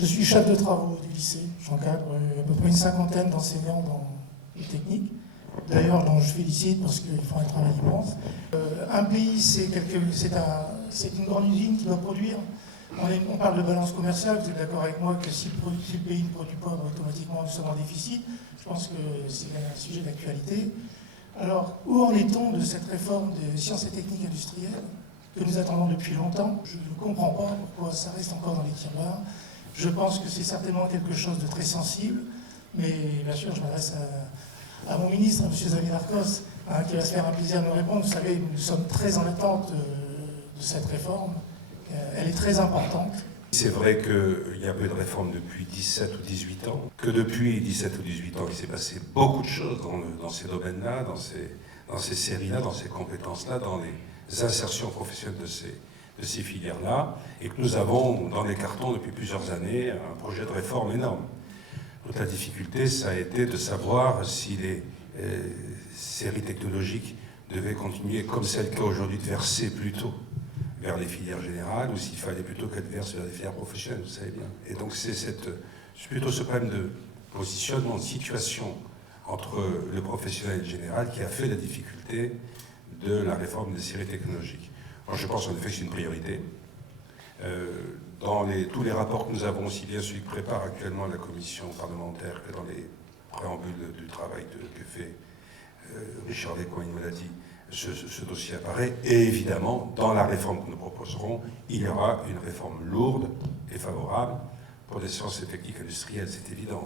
Je suis chef de travaux du lycée, j'encadre à peu près une cinquantaine d'enseignants dans les techniques, d'ailleurs dont je félicite parce qu'ils font un travail immense. Un pays, c'est une grande usine qui doit produire. On parle de balance commerciale, vous êtes d'accord avec moi que si le pays ne produit pas, automatiquement nous sommes en déficit. Je pense que c'est un sujet d'actualité. Alors, où en est-on de cette réforme des sciences et techniques industrielles que nous attendons depuis longtemps? Je ne comprends pas pourquoi ça reste encore dans les tiroirs. Je pense que c'est certainement quelque chose de très sensible, mais bien sûr, je m'adresse à mon ministre, à M. Xavier Darcos, qui va se faire un plaisir de nous répondre. Vous savez, nous sommes très en attente de cette réforme. Elle est très importante. C'est vrai qu'il y a peu de réformes depuis 17 ou 18 ans, que depuis 17 ou 18 ans, il s'est passé beaucoup de choses dans ces domaines-là, dans ces séries-là, dans ces compétences-là, dans les insertions professionnelles de ces filières-là, et que nous avons dans les cartons depuis plusieurs années un projet de réforme énorme. Donc la difficulté, ça a été de savoir si les séries technologiques devaient continuer comme c'est le cas aujourd'hui de verser plutôt vers les filières générales, ou s'il fallait plutôt qu'elles versent vers les filières professionnelles, vous savez bien. Et donc c'est plutôt ce problème de positionnement, de situation entre le professionnel et le général qui a fait la difficulté de la réforme des séries technologiques. Alors je pense en effet que c'est une priorité. Dans tous les rapports que nous avons, aussi bien celui que prépare actuellement la commission parlementaire que dans les préambules du travail que fait Richard Descoings, il me l'a dit, ce dossier apparaît. Et évidemment, dans la réforme que nous proposerons, il y aura une réforme lourde et favorable pour les sciences et techniques industrielles, c'est évident.